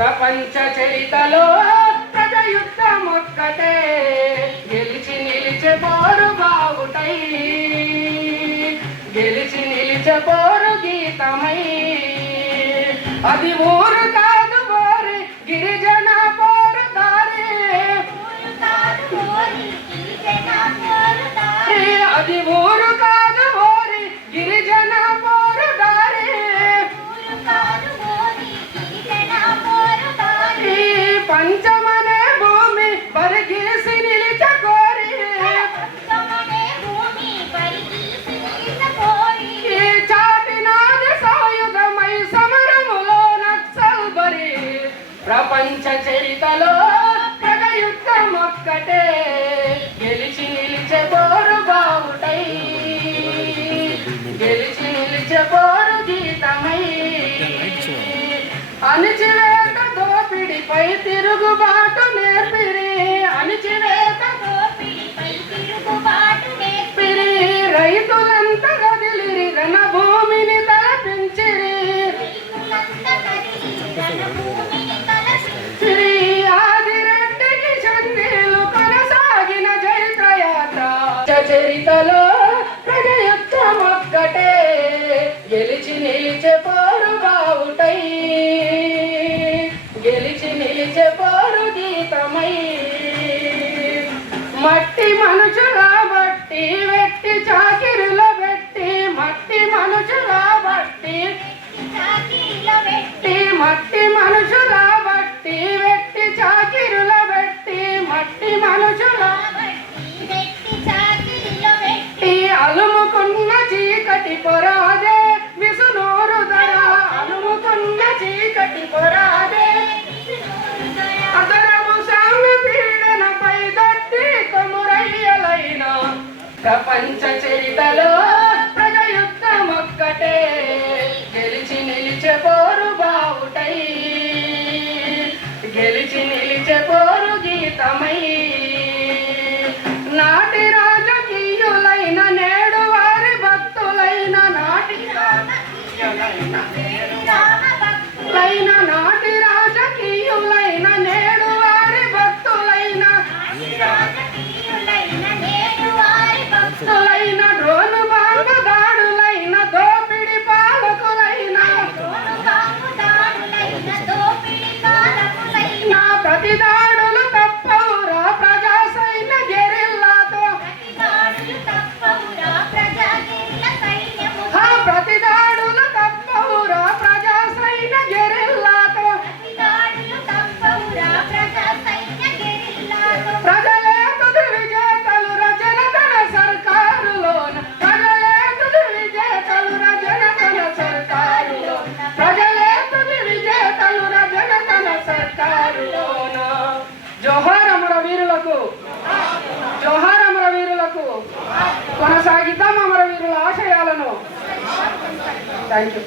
ప్రపంచ చరితలో ప్రజయుద్ధం ఒక్కటే గెలిచి నిలిచే పోరు బావుటై. గెలిచి నిలిచే పోరు గీతమై. అది ఊరు కాదు ఓరి గిరిజన పోరు దారి. ప్రపంచ చరితలో ప్రగయుద్ధం ఒక్కటే. గెలిచి నిలిచే పోరు బావుటై. గెలిచి నిలిచే పోరు గీతమై అణిచివేత దోపిడిపై తిరుగుబాటు నేర్పిరి. అణిచివేత చరితలో ప్రజయుద్ధం ఒక్కటే గెలిచి నిలిచే పోరు బావుటై. గెలిచి నిలిచే పోరు గీతమై. మట్టి మనుషుల బట్టి ప్రపంచ చరితలో ప్రజయుద్ధం ఒక్కటే గెలిచి నిలిచే పోరు బావుటై. గెలిచి నిలిచే పోరు గీతమై. జోహార్ అమరవీరులకు కొనసాగిద్దాం అమరవీరుల ఆశయాలను. Thank you